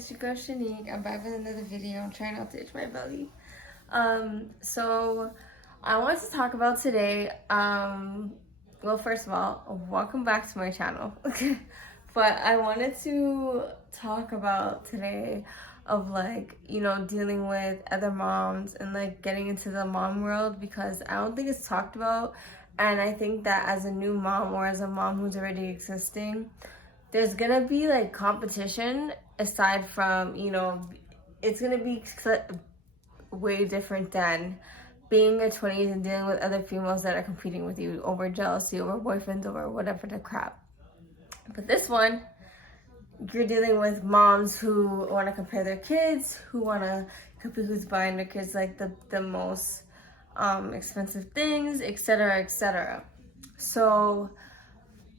it's your girl Sheenique. I'm back with another video. I'm trying not to itch my belly. So I wanted to talk about today, well, first of all, welcome back to my channel. But I wanted to talk about today of dealing with other moms and like getting into the mom world, because I don't think it's talked about. And I think that as a new mom or as a mom who's already existing, there's gonna be like competition aside from, it's gonna be way different than being in 20s and dealing with other females that are competing with you over jealousy, over boyfriends, over whatever the crap. But this one, you're dealing with moms who want to compare their kids, who want to compete who's buying their kids like the most expensive things, etc., etc. So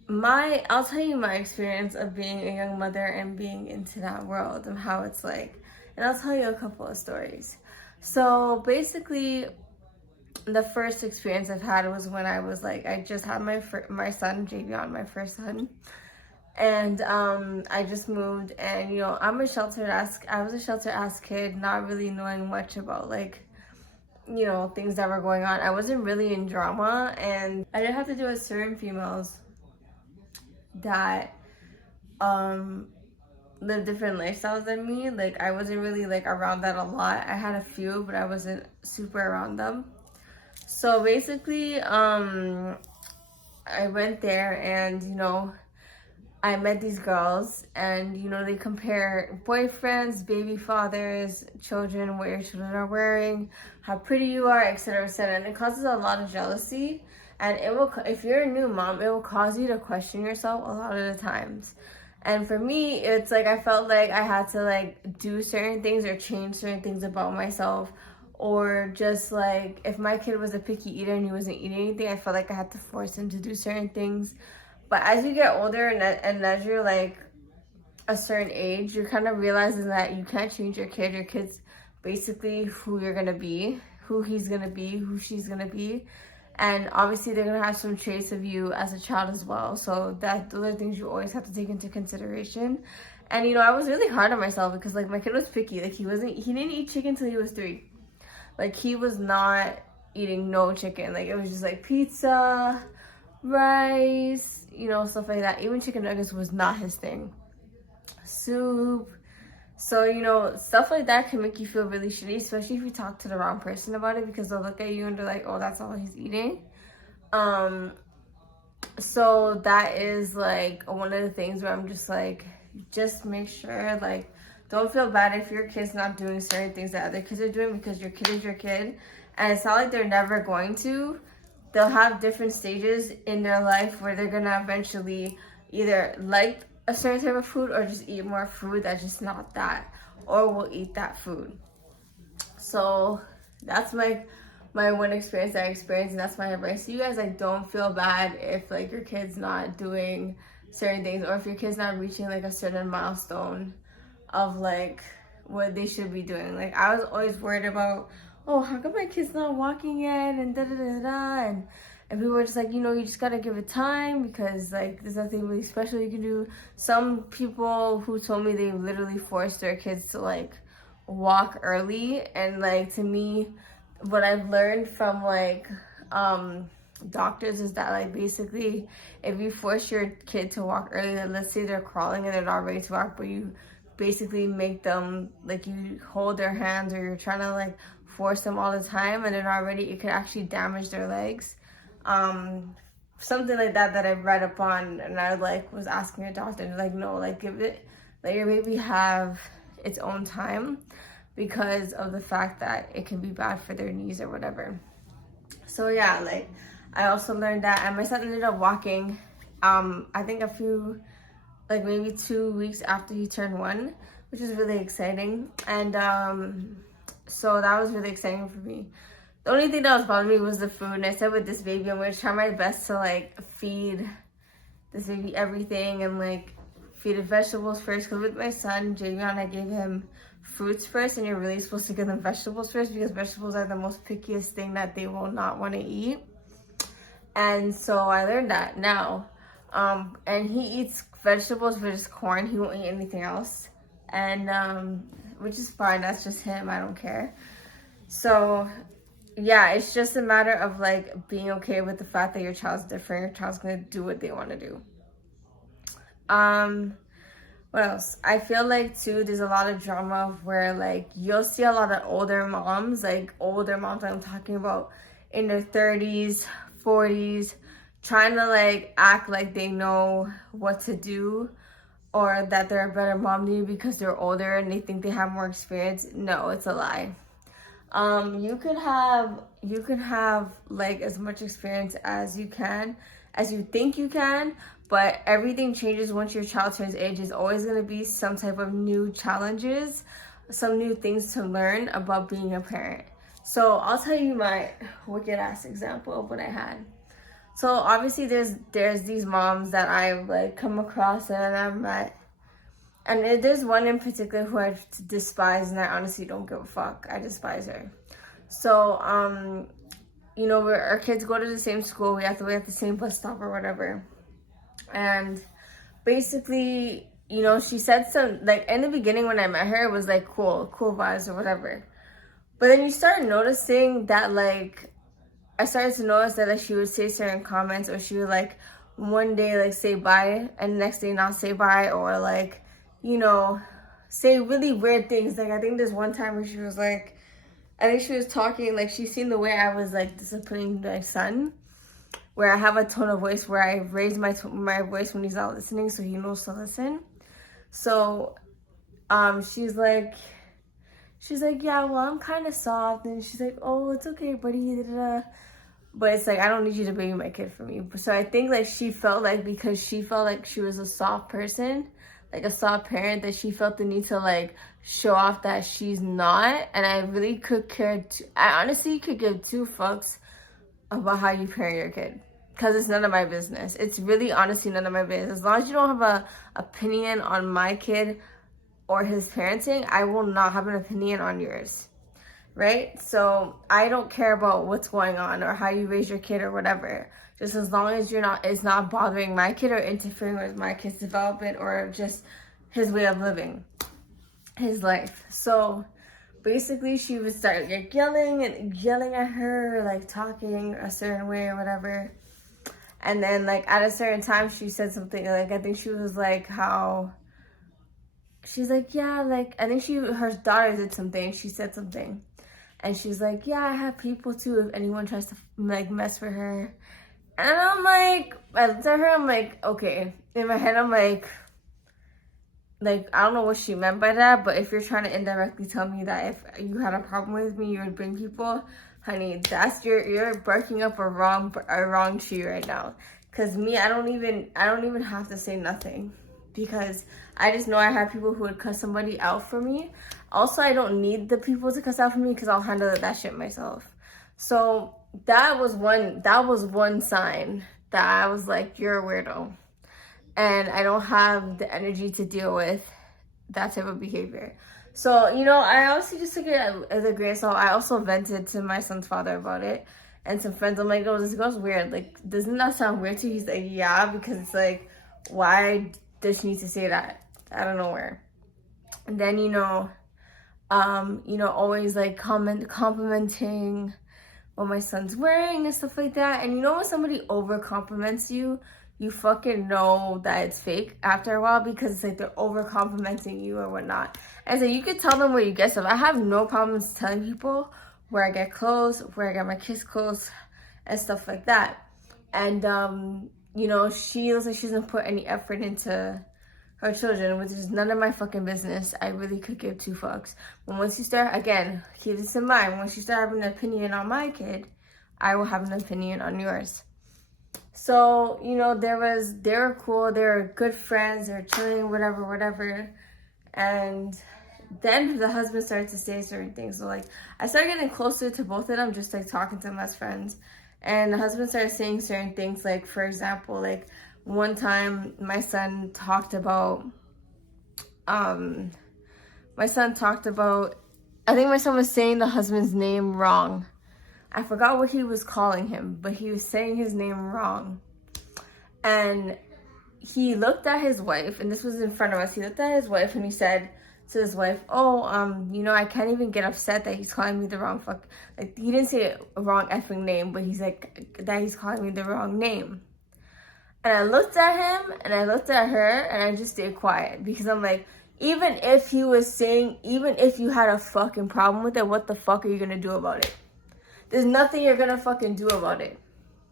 I'll tell you my experience of being a young mother and being into that world and how it's like, and I'll tell you a couple of stories. So basically, the first experience I've had was when I was like, I just had my son, Javion, my first son. And I just moved, and I was a sheltered ass kid, not really knowing much about things that were going on. I wasn't really in drama, and I didn't have to deal with certain females that live different lifestyles than me. Like, I wasn't really like around that a lot. I had a few, but I wasn't super around them. So basically, I went there, and I met these girls, and they compare boyfriends, baby fathers, children, what your children are wearing, how pretty you are, etc., etc. And it causes a lot of jealousy. And it will, if you're a new mom, it will cause you to question yourself a lot of the times. And for me, it's like I felt like I had to like do certain things or change certain things about myself, or just like if my kid was a picky eater and he wasn't eating anything, I felt like I had to force him to do certain things. But as you get older and as you're like a certain age, you're kind of realizing that you can't change your kid. Your kid's basically who you're gonna be, who he's gonna be, who she's gonna be. And obviously they're gonna have some traits of you as a child as well. So those are things you always have to take into consideration. And I was really hard on myself because like my kid was picky. Like he didn't eat chicken till he was 3. Like he was not eating no chicken. Like it was just like pizza, rice, stuff like that. Even chicken nuggets was not his thing. Soup. So, stuff like that can make you feel really shitty, especially if you talk to the wrong person about it, because they'll look at you and they're like, oh, that's all he's eating. So that is like one of the things where I'm just like, just make sure, like, don't feel bad if your kid's not doing certain things that other kids are doing, because your kid is your kid. And it's not like they're never going to. They'll have different stages in their life where they're gonna eventually either like a certain type of food or just eat more food that's just not that, or will eat that food. So that's my one experience that I experienced, and that's my advice to you guys. Like, don't feel bad if like your kid's not doing certain things, or if your kid's not reaching like a certain milestone of like what they should be doing. Like I was always worried about, oh, how come my kid's not walking yet, and da da da da, and people were just like, you just gotta give it time, because like there's nothing really special you can do. Some people who told me they literally forced their kids to like walk early, and like to me, what I've learned from like doctors is that like basically if you force your kid to walk early, then let's say they're crawling and they're not ready to walk, but you basically make them like, you hold their hands, or you're trying to like force them all the time and they're not ready, it could actually damage their legs. Something like that I read upon, and I like was asking a doctor, and like, no, like let your baby have its own time, because of the fact that it can be bad for their knees or whatever. So yeah, like I also learned that, and my son ended up walking I think like maybe 2 weeks after he turned 1, which is really exciting. And so that was really exciting for me. The only thing that was bothering me was the food. And I said with this baby, I'm going to try my best to like feed this baby everything, and like feed it vegetables first. Because with my son, Javion, I gave him fruits first, and you're really supposed to give them vegetables first, because vegetables are the most pickiest thing that they will not want to eat. And so I learned that now. And he eats vegetables, but just corn. He won't eat anything else. and which is fine. That's just him. I don't care. So yeah, it's just a matter of like being okay with the fact that your child's different. Your child's gonna do what they want to do. What else? I feel like too, there's a lot of drama where like you'll see a lot of older moms, I'm talking about in their 30s, 40s, trying to like act like they know what to do or that they're a better mom than you because they're older and they think they have more experience. No, it's a lie. You could have like as much experience as you can, as you think you can, but everything changes once your child turns age. There's always going to be some type of new challenges, some new things to learn about being a parent. So I'll tell you my wicked ass example of what I had. So obviously there's these moms that I've like come across and I've met. And there's one in particular who I despise, and I honestly don't give a fuck. I despise her. So, you know, our kids go to the same school. We have to wait at the same bus stop or whatever. And basically, you know, she said some, like, in the beginning when I met her, it was like cool vibes or whatever. But then you start noticing that, like, I started to notice that, like, she would say certain comments, or she would, like, one day, like, say bye, and the next day not say bye, or, like, you know, say really weird things. Like, I think there's one time where she was like, I think she was talking, like, she's seen the way I was, like, disciplining my son, where I have a tone of voice where I raise my voice when he's not listening, so he knows to listen. So, she's like, yeah, well, I'm kind of soft, and she's like, oh, it's okay, buddy, da-da-da. But it's like, I don't need you to baby my kid for me. So I think, like, she felt like, because she felt like she was a soft person, like a soft parent, that she felt the need to like show off that she's not. And I really I honestly could give two fucks about how you parent your kid, because it's none of my business. It's really honestly none of my business. As long as you don't have a opinion on my kid or his parenting, I will not have an opinion on yours, right? So I don't care about what's going on or how you raise your kid or whatever. Just as long as it's not bothering my kid or interfering with my kid's development or just his way of living, his life. So basically she would start like yelling at her, like talking a certain way or whatever. And then like at a certain time she said something, like I think she was like she's like, yeah, like I think her daughter did something, she said something. And she's like, yeah, I have people too if anyone tries to like mess with her. And I'm like, I looked at her, I'm like, okay. In my head, I'm like, I don't know what she meant by that, but if you're trying to indirectly tell me that if you had a problem with me, you would bring people, honey, that's you're barking up a wrong tree right now. Cause me, I don't even have to say nothing, because I just know I have people who would cuss somebody out for me. Also, I don't need the people to cuss out for me because I'll handle that shit myself. So that was one sign that I was like, you're a weirdo. And I don't have the energy to deal with that type of behavior. So, you know, I honestly just took it as a grain of salt. I also vented to my son's father about it and some friends. I'm like, oh, this girl's weird. Like, doesn't that sound weird to you? He's like, yeah, because it's like, why does she need to say that out of nowhere? And then, always like complimenting what my son's wearing and stuff like that. And you know when somebody over compliments you, you fucking know that it's fake after a while, because it's like they're over complimenting you or whatnot. And so you could tell them where you get stuff. I have no problems telling people where I get clothes, where I get my kids' clothes and stuff like that. And she looks like she doesn't put any effort into her children, which is none of my fucking business. I really could give two fucks. But once you start, again, keep this in mind, once you start having an opinion on my kid, I will have an opinion on yours. So, they were cool, they were good friends, they were chilling, whatever. And then the husband started to say certain things. So, like, I started getting closer to both of them, just, like, talking to them as friends. And the husband started saying certain things, like, for example, like, one time my son talked about, I think my son was saying the husband's name wrong. I forgot what he was calling him, but he was saying his name wrong. And he looked at his wife, and this was in front of us. He looked at his wife and he said to his wife, oh, you know, I can't even get upset that he's calling me the wrong like, he didn't say a wrong effing name, but he's like, that he's calling me the wrong name. And I looked at him, and I looked at her, and I just stayed quiet, because I'm like, even if he was saying, even if you had a fucking problem with it, what the fuck are you gonna do about it? There's nothing you're gonna fucking do about it.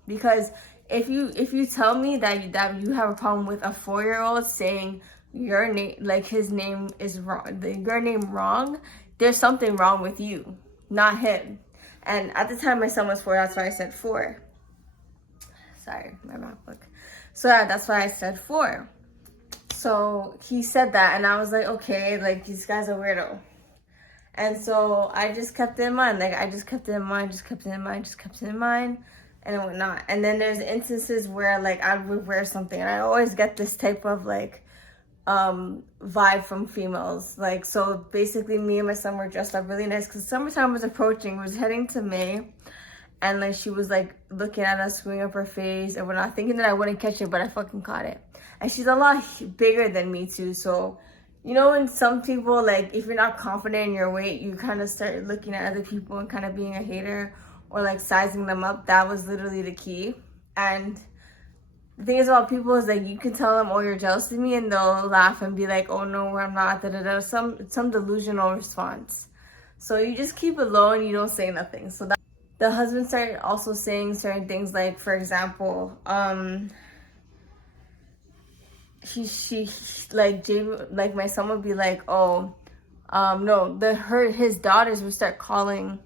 Because if you tell me that you have a problem with a 4-year-old saying your name, like his name is wrong, your name wrong, there's something wrong with you, not him. And at the time my son was 4, that's why I said 4. Sorry, my MacBook. So yeah, that's why I said 4. So he said that, and I was like, okay, like, this guy's a weirdo. And so I just kept it in mind. Like, I just kept it in mind, just kept it in mind, just kept it in mind, and it whatnot. And then there's instances where, like, I would wear something, and I always get this type of, like, vibe from females. Like, so basically me and my son were dressed up really nice, because summertime was approaching. It was heading to May, and, like, she was, like, looking at us, screwing up her face and whatnot, thinking that I wouldn't catch it, but I fucking caught it. And she's a lot bigger than me, too, so... You know, when some people, like, if you're not confident in your weight, you kind of start looking at other people and kind of being a hater or, like, sizing them up. That was literally the key. And the thing is about people is, like, you can tell them, oh, you're jealous of me, and they'll laugh and be like, oh, no, I'm not, da-da-da. Some delusional response. So you just keep it low and you don't say nothing. So that the husband started also saying certain things, like, for example, she like my son would be like, oh, no, his daughters would start calling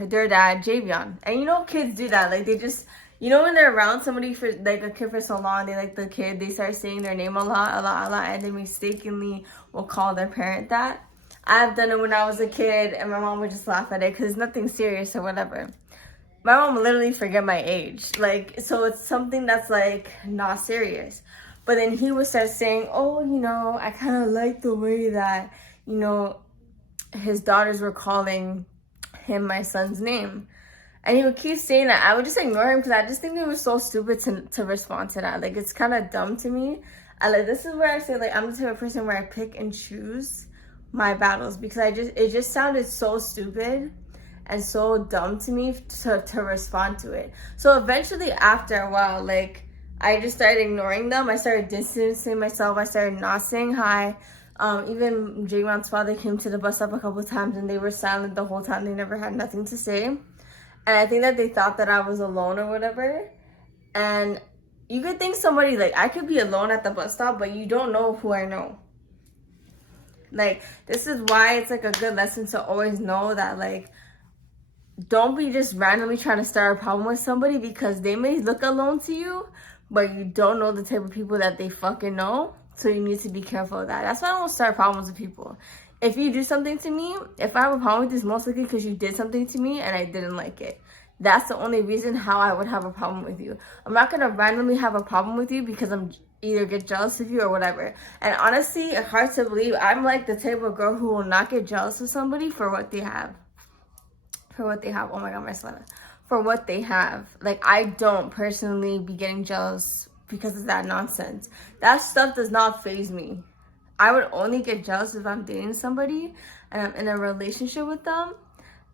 their dad Javion. And you know, kids do that. Like, they just, you know, when they're around somebody for like a kid for so long, they like the kid, they start saying their name a lot, and they mistakenly will call their parent that. I've done it when I was a kid, and my mom would just laugh at it because it's nothing serious or whatever. My mom would literally forget my age, like, so it's something that's like not serious. But then he would start saying, oh, you know, I kind of like the way that, you know, his daughters were calling him my son's name. And he would keep saying that. I would just ignore him because I just think it was so stupid to respond to that. Like, it's kind of dumb to me. This is where I say, like, I'm the type of person where I pick and choose my battles, because it just sounded so stupid and so dumb to me to respond to it. So eventually, after a while, like, I just started ignoring them. I started distancing myself. I started not saying hi. Even Javon's father came to the bus stop a couple of times, and they were silent the whole time. They never had nothing to say. And I think that they thought that I was alone or whatever. And you could think somebody, like, I could be alone at the bus stop, but you don't know who I know. Like, this is why it's, like, a good lesson to always know that, like, don't be just randomly trying to start a problem with somebody, because they may look alone to you, but you don't know the type of people that they fucking know. So you need to be careful of that. That's why I don't start problems with people. If you do something to me, if I have a problem with this, most likely because you did something to me and I didn't like it. That's the only reason how I would have a problem with you. I'm not going to randomly have a problem with you because I'm either get jealous of you or whatever. And honestly, it's hard to believe, I'm like the type of girl who will not get jealous of somebody for what they have. For what they have. Oh my God, my son. For what they have. Like, I don't personally be getting jealous because of that nonsense. That stuff does not faze me. I would only get jealous if I'm dating somebody and I'm in a relationship with them,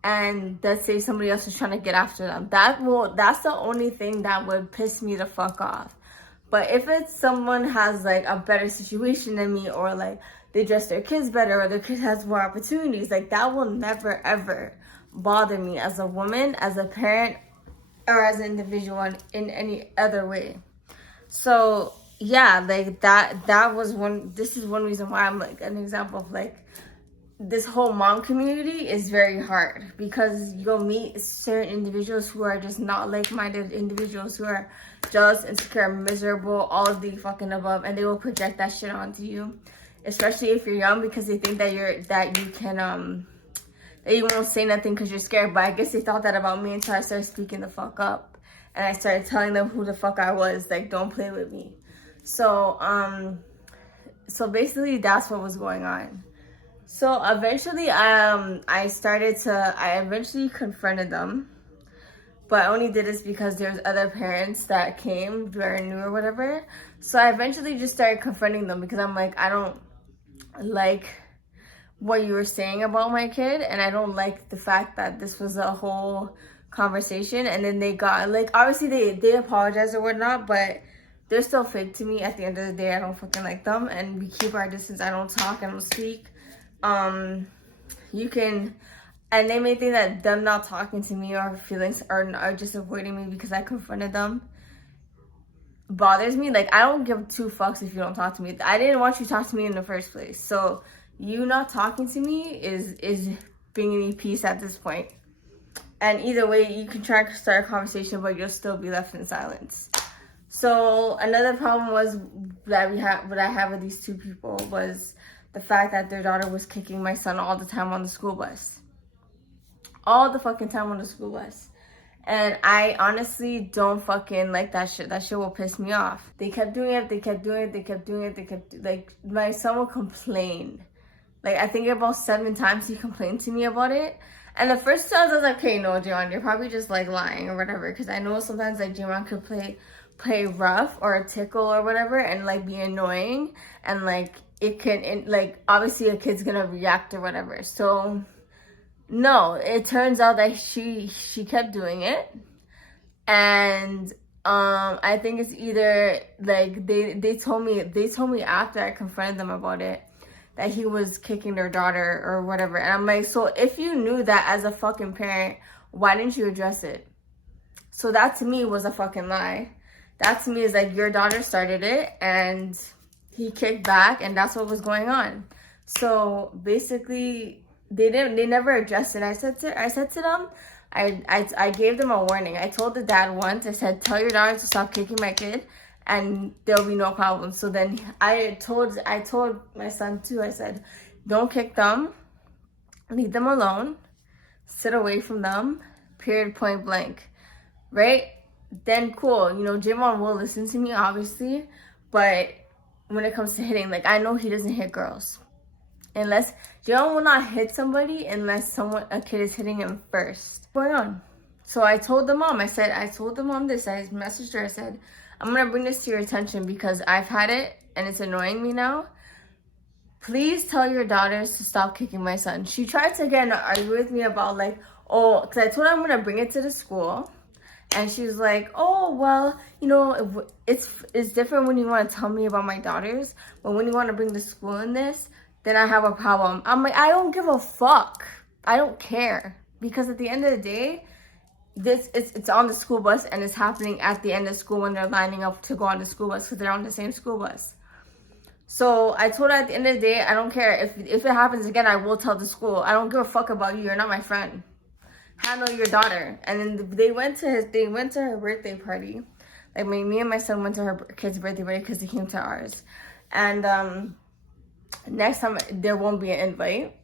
and let's say somebody else is trying to get after them. That's the only thing that would piss me the fuck off. But if it's someone has like a better situation than me, or like they dress their kids better, or their kid has more opportunities, like, that will never ever bother me as a woman, as a parent, or as an individual in any other way. So yeah, like, that was this is one reason why I'm like an example of, like, this whole mom community is very hard, because you'll meet certain individuals who are just not like-minded individuals, who are jealous, insecure, miserable, all of the fucking above, and they will project that shit onto you, especially if you're young, because they think that you can that you won't say nothing because you're scared. But I guess they thought that about me until I started speaking the fuck up, and I started telling them who the fuck I was. Like, don't play with me. So so basically that's what was going on. So eventually I eventually confronted them, but I only did this because there's other parents that came very new or whatever. So I eventually just started confronting them, because I'm like, I don't like what you were saying about my kid, and I don't like the fact that this was a whole conversation. And then they got, like, obviously they apologized or whatnot, but they're still fake to me. At the end of the day, I don't fucking like them, and we keep our distance. I don't talk, I don't speak. You can, and they may think that them not talking to me or feelings are just avoiding me because I confronted them bothers me. Like, I don't give two fucks if you don't talk to me. I didn't want you to talk to me in the first place, so you not talking to me is bringing me peace at this point. And either way, you can try to start a conversation, but you'll still be left in silence. So another problem was that what I have with these two people was the fact that their daughter was kicking my son all the time on the school bus. All the fucking time on the school bus. And I honestly don't fucking like that shit. That shit will piss me off. They kept doing it. Like, my son would complain. Like, I think about 7 times he complained to me about it. And the first time I was like, okay, no, Javon, you're probably just, like, lying or whatever. Because I know sometimes, like, Javon could play rough or a tickle or whatever and, like, be annoying. And, like, it can, like, obviously a kid's gonna react or whatever. So, no, it turns out that she kept doing it. And I think it's either, like, they told me after I confronted them about it that he was kicking their daughter or whatever. And I'm like, so if you knew that as a fucking parent, why didn't you address it? So that to me was a fucking lie. That to me is like, your daughter started it and he kicked back, and that's what was going on. So basically, they never addressed it. I said to them, I gave them a warning. I told the dad once, I said, tell your daughter to stop kicking my kid and there'll be no problem. So then I told my son too, I said, don't kick them, leave them alone, sit away from them, period, point blank, right? Then cool, you know, Javon will listen to me, obviously, but when it comes to hitting, like, I know he doesn't hit girls. Unless, Javon will not hit somebody unless a kid is hitting him first. What's going on? So I told the mom, I told the mom this, I messaged her, I said, I'm going to bring this to your attention because I've had it and it's annoying me now. Please tell your daughters to stop kicking my son. She tried to again argue with me about, like, oh, because I told her I'm going to bring it to the school. And she was like, oh, well, you know, it's different when you want to tell me about my daughters. But when you want to bring the school in this, then I have a problem. I'm like, I don't give a fuck. I don't care. Because at the end of the day, it's on the school bus and it's happening at the end of school when they're lining up to go on the school bus because they're on the same school bus. So I told her at the end of the day, I don't care. If it happens again, I will tell the school. I don't give a fuck about you. You're not my friend. Handle your daughter. And then they went to her birthday party. Like, me and my son went to her kid's birthday party because they came to ours. And next time there won't be an invite.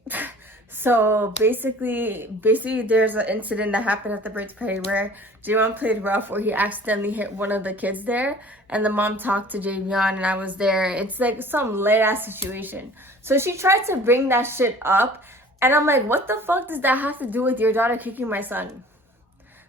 So basically there's an incident that happened at the birthday party where Javon played rough, where he accidentally hit one of the kids there, and the mom talked to Javon and I was there. It's like some late ass situation. So she tried to bring that shit up, and I'm like, what the fuck does that have to do with your daughter kicking my son?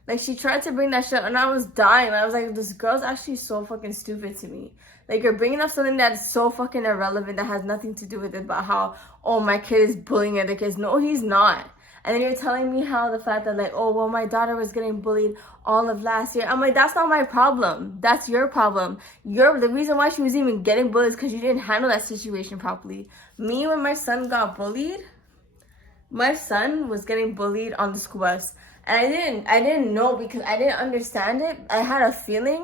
Like, she tried to bring that shit up, and I was dying. I was like, this girl's actually so fucking stupid to me. Like, you're bringing up something that's so fucking irrelevant that has nothing to do with it, about how, oh, my kid is bullying other kids. No, he's not. And then you're telling me how the fact that, like, oh, well, my daughter was getting bullied all of last year. I'm like, that's not my problem. That's your problem. The reason why she was even getting bullied is because you didn't handle that situation properly. Me, when my son got bullied, my son was getting bullied on the school bus. And I didn't know because I didn't understand it. I had a feeling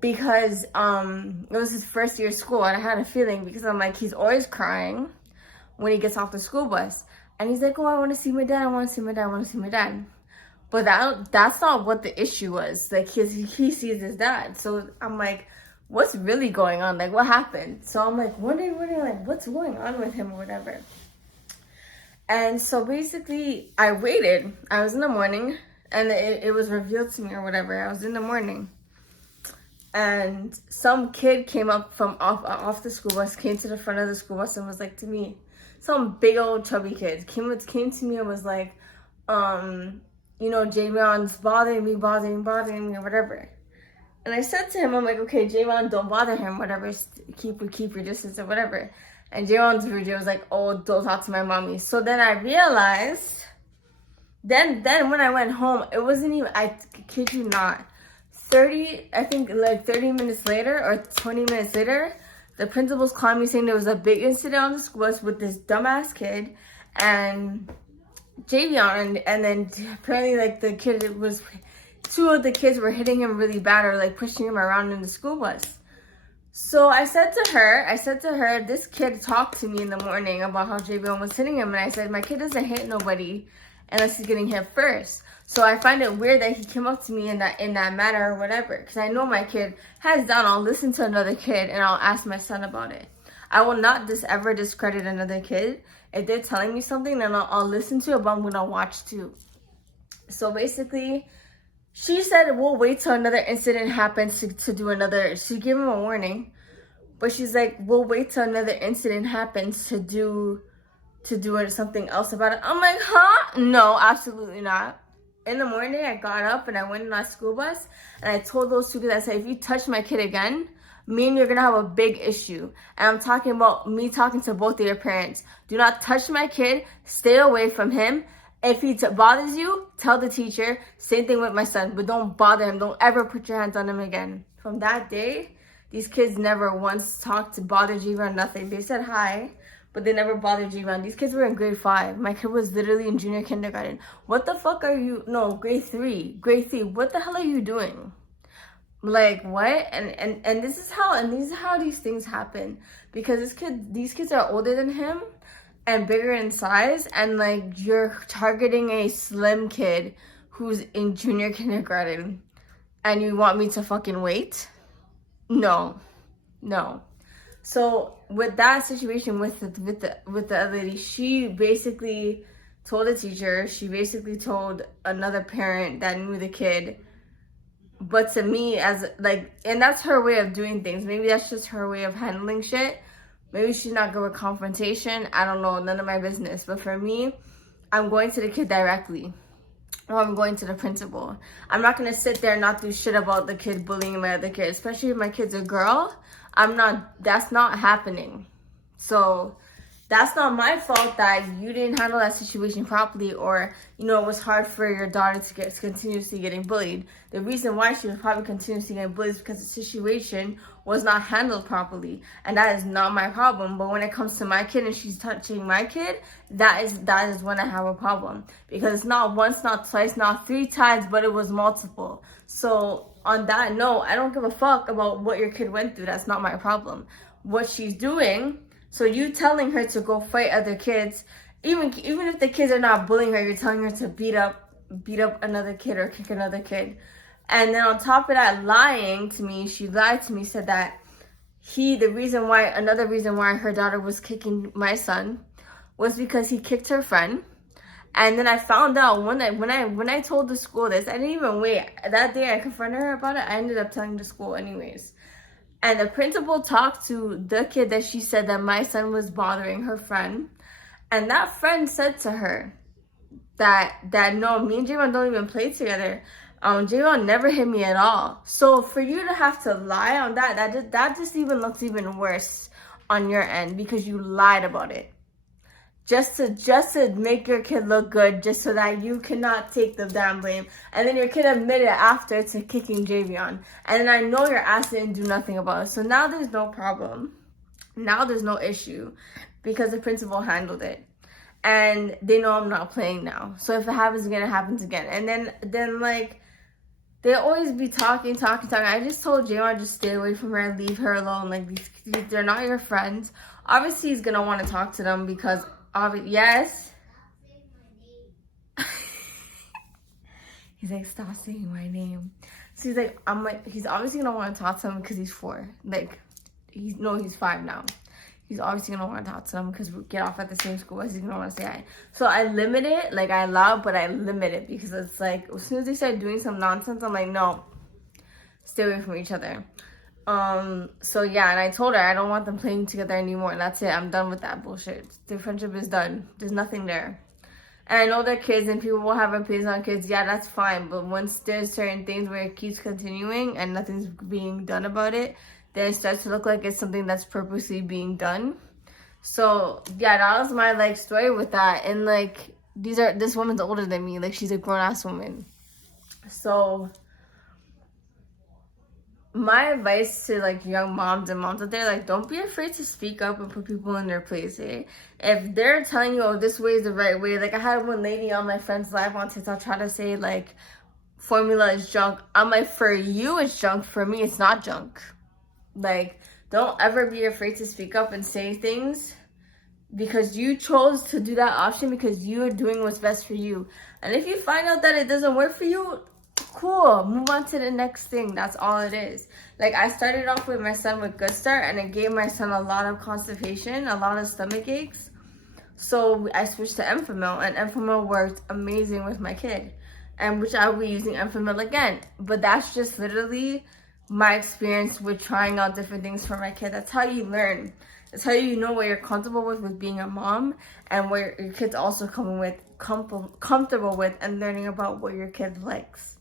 because it was his first year of school, and I had a feeling because I'm like, he's always crying when he gets off the school bus. And he's like, oh, I want to see my dad, I want to see my dad, I want to see my dad. But that's not what the issue was. Like, he sees his dad. So I'm like, what's really going on? Like, what happened? So I'm like, wondering, like, what's going on with him or whatever. And so basically, I waited. I was in the morning, and it was revealed to me or whatever. I was in the morning, and some kid came up from off the school bus, came to the front of the school bus, and was like to me, some big old chubby kid came to me and was like, you know, Javon's bothering me or whatever. And I said to him, I'm like, okay, Javon, don't bother him, whatever. Keep your distance or whatever. And Jay was like, oh, don't talk to my mommy. So then I realized, then when I went home, it wasn't even, I kid you not, 30 minutes later or 20 minutes later, the principal's calling me saying there was a big incident on the school bus with this dumbass kid and Javion, and then apparently like the kid was, two of the kids were hitting him really bad or like pushing him around in the school bus. So I said to her, this kid talked to me in the morning about how Javion was hitting him, and I said, my kid doesn't hit nobody unless he's getting hit first. So I find it weird that he came up to me in that manner or whatever, because I know my kid, hands down, I'll listen to another kid and I'll ask my son about it. I will not ever discredit another kid. If they're telling me something, then I'll listen to it, but I'm gonna watch too. So basically, she said we'll wait till another incident happens to do another. She gave him a warning, but she's like, we'll wait till another incident happens to do something else about it. I'm like, huh? No, absolutely not. In the morning, I got up and I went in my school bus and I told those students, I said, if you touch my kid again, me and you're gonna have a big issue. And I'm talking about me talking to both of your parents. Do not touch my kid. Stay away from him. If he bothers you, tell the teacher. Same thing with my son, but don't bother him. Don't ever put your hands on him again. From that day, these kids never once talked to bother Jivan, nothing. They said hi, but they never bothered Jivan. These kids were in grade 5. My kid was literally in junior kindergarten. What the fuck are you? No, grade 3. Grade 3. What the hell are you doing? Like, what? And this is how these things happen. Because these kids are older than him and bigger in size, and like you're targeting a slim kid who's in junior kindergarten and you want me to fucking wait? No. So with that situation with the other lady, she basically told the teacher, she basically told another parent that knew the kid. But to me, as like, and that's her way of doing things. Maybe that's just her way of handling shit. Maybe she's not good with confrontation. I don't know, none of my business. But for me, I'm going to the kid directly. Or I'm going to the principal. I'm not going to sit there and not do shit about the kid bullying my other kid. Especially if my kid's a girl. That's not happening. So that's not my fault that you didn't handle that situation properly, or, you know, it was hard for your daughter to get continuously getting bullied. The reason why she was probably continuously getting bullied is because the situation was not handled properly, and that is not my problem. But when it comes to my kid and she's touching my kid, that is when I have a problem, because it's not once, not twice, not 3 times, but it was multiple. So on that note, I don't give a fuck about what your kid went through. That's not my problem. What she's doing. So you telling her to go fight other kids, even if the kids are not bullying her, you're telling her to beat up another kid or kick another kid. And then on top of that, lying to me, she lied to me, said that another reason why her daughter was kicking my son was because he kicked her friend. And then I found out when I told the school this, I didn't even wait. That day I confronted her about it. I ended up telling the school anyways. And the principal talked to the kid that she said that my son was bothering her friend. And that friend said to her that no, me and Javon don't even play together. Javon never hit me at all. So for you to have to lie on that just even looks even worse on your end, because you lied about it. Just to make your kid look good, just so that you cannot take the damn blame. And then your kid admitted after to kicking Javion. And then I know your ass didn't do nothing about it. So now there's no problem. Now there's no issue, because the principal handled it. And they know I'm not playing now. So if it happens again, it happens again. And then like, they always be talking. I just told Javion, just stay away from her, leave her alone. Like, they're not your friends. Obviously, he's going to want to talk to them because... yes. He's like, stop saying my name. So he's like, he's obviously gonna want to talk to him because he's 4. Like, he's 5 now. He's obviously gonna want to talk to him because we get off at the same school. He's gonna want to say hi. So I limit it. Like, I allow, but I limit it, because it's like, as soon as they start doing some nonsense, I'm like, no, stay away from each other. So yeah, and I told her I don't want them playing together anymore. That's it. I'm done with that bullshit. Their friendship is done. There's nothing there. And I know they're kids and people will have opinions on kids. Yeah, that's fine. But once there's certain things where it keeps continuing and nothing's being done about it, then it starts to look like it's something that's purposely being done. So yeah, that was my like story with that. And like this woman's older than me, like she's a grown-ass woman. So my advice to like young moms and moms out there, like, don't be afraid to speak up and put people in their place, eh? If they're telling you, oh, this way is the right way, like I had one lady on my friend's live on TikTok try to say like formula is junk. I'm like, for you it's junk, for me it's not junk. Like, don't ever be afraid to speak up and say things, because you chose to do that option because you're doing what's best for you. And if you find out that it doesn't work for you, cool, move on to the next thing. That's all it is. Like, I started off with my son with Good Start, and it gave my son a lot of constipation, a lot of stomach aches. So I switched to Enfamil, and Enfamil worked amazing with my kid, and which I will be using Enfamil again. But that's just literally my experience with trying out different things for my kid. That's how you learn. That's how you know what you're comfortable with being a mom, and what your kid's also comfortable with, and learning about what your kid likes.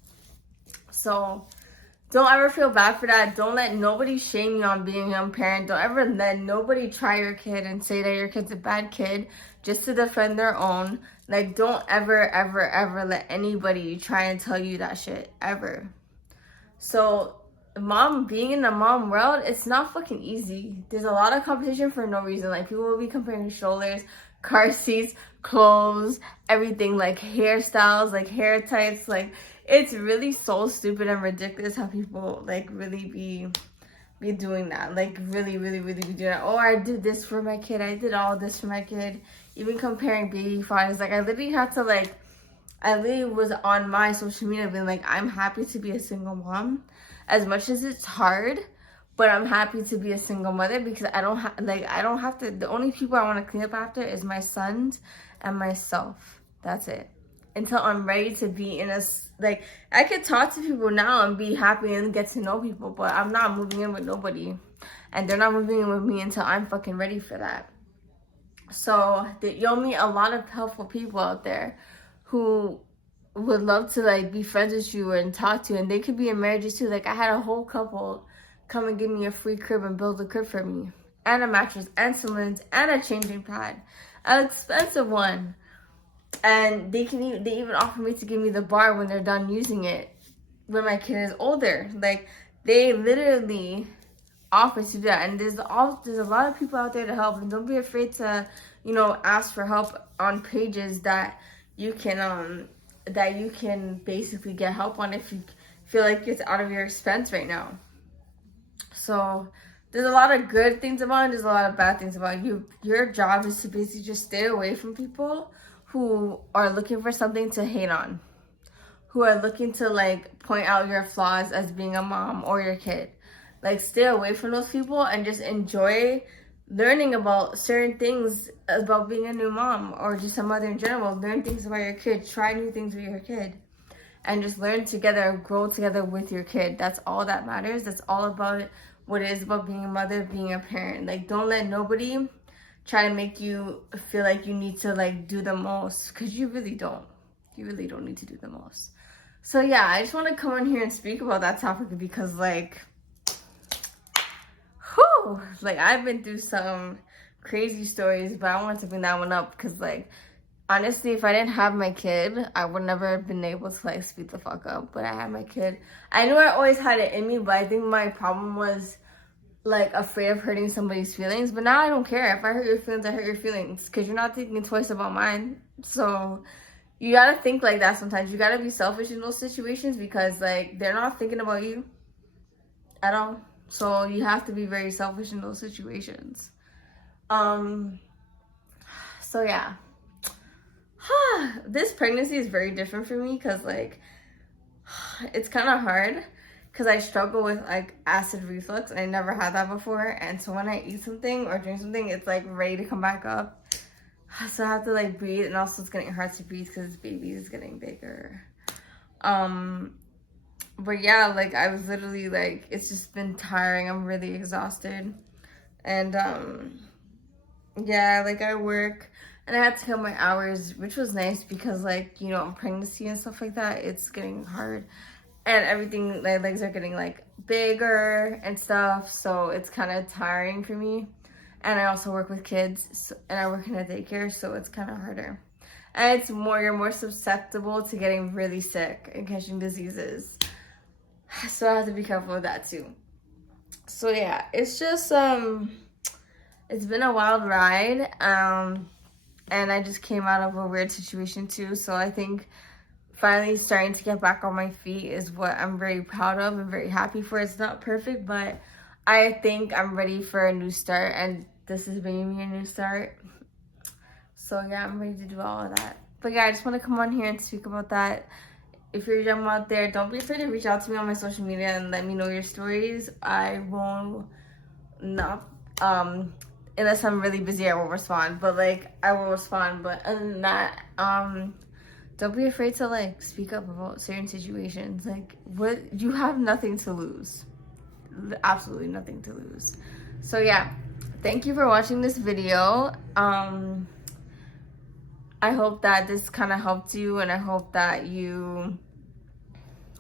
So don't ever feel bad for that. Don't let nobody shame you on being a young parent. Don't ever let nobody try your kid and say that your kid's a bad kid just to defend their own. Like, don't ever, ever, ever let anybody try and tell you that shit, ever. So being in the mom world, it's not fucking easy. There's a lot of competition for no reason. Like, people will be comparing strollers, car seats, clothes, everything, like hairstyles, like hair types. Like, it's really so stupid and ridiculous how people like really be doing that. Like, really, really, really be doing that. Oh, I did this for my kid, I did all this for my kid. Even comparing baby fathers. Like, I literally was on my social media being like, I'm happy to be a single mom. As much as it's hard, but I'm happy to be a single mother, because I don't have to, the only people I want to clean up after is my sons and myself. That's it. Until I'm ready to be in a, like, I could talk to people now and be happy and get to know people, but I'm not moving in with nobody. And they're not moving in with me until I'm fucking ready for that. So you'll meet a lot of helpful people out there who would love to like be friends with you and talk to you, and they could be in marriages too. Like, I had a whole couple come and give me a free crib and build a crib for me, and a mattress, and some linens, and a changing pad, an expensive one. And they even offer me to give me the bar when they're done using it when my kid is older. Like, they literally offer to do that. And there's a lot of people out there to help, and don't be afraid to, ask for help on pages that you can basically get help on if you feel like it's out of your expense right now. So there's a lot of good things about it, there's a lot of bad things about it. Your job is to basically just stay away from people who are looking for something to hate on, who are looking to like point out your flaws as being a mom or your kid. Like, stay away from those people and just enjoy learning about certain things about being a new mom, or just a mother in general. Learn things about your kid, try new things with your kid, and just learn together, grow together with your kid. That's all that matters. That's all about it, what it is about being a mother, being a parent. Like, don't let nobody try to make you feel like you need to like do the most, because you really don't. You really don't need to do the most. So yeah, I just want to come on here and speak about that topic, because like, like, I've been through some crazy stories, but I wanted to bring that one up because, like, honestly, if I didn't have my kid, I would never have been able to like speak the fuck up. But I had my kid. I knew I always had it in me, but I think my problem was like afraid of hurting somebody's feelings. But now I don't care. If I hurt your feelings, I hurt your feelings, because you're not thinking twice about mine. So you gotta think like that sometimes. You gotta be selfish in those situations, because like, they're not thinking about you at all. So you have to be very selfish in those situations. So yeah. This pregnancy is very different for me, because like, it's kind of hard, because I struggle with like acid reflux. I never had that before, and so when I eat something or drink something, it's like ready to come back up. So I have to like breathe, and also it's getting hard to breathe because baby is getting bigger. But yeah, like, I was literally like, it's just been tiring. I'm really exhausted. And yeah, like, I work and I had to cut my hours, which was nice, because like, pregnancy and stuff like that, it's getting hard, and everything, my legs are getting like bigger and stuff, so it's kind of tiring for me. and I also work with kids, and I work in a daycare, so it's kind of harder. And it's you're more susceptible to getting really sick and catching diseases. So I have to be careful with that too. So yeah, it's just, it's been a wild ride. And I just came out of a weird situation too. So I think finally starting to get back on my feet is what I'm very proud of and very happy for. It's not perfect, but I think I'm ready for a new start, and this is bringing me a new start. So yeah, I'm ready to do all of that. But yeah, I just want to come on here and speak about that. If you're young out there, don't be afraid to reach out to me on my social media and let me know your stories. I won't not, unless I'm really busy, I won't respond. But like, I will respond. But other than that, don't be afraid to like speak up about certain situations. Like, you have nothing to lose. Absolutely nothing to lose. So yeah, thank you for watching this video. I hope that this kind of helped you, and I hope that you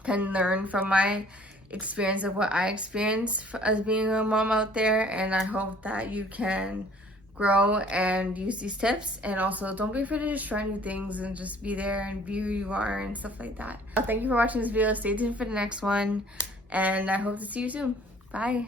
can learn from my experience of what I experienced as being a mom out there, and I hope that you can grow and use these tips. And also, don't be afraid to just try new things and just be there and be who you are and stuff like that. Thank you for watching this video. Stay tuned for the next one, and I hope to see you soon. Bye.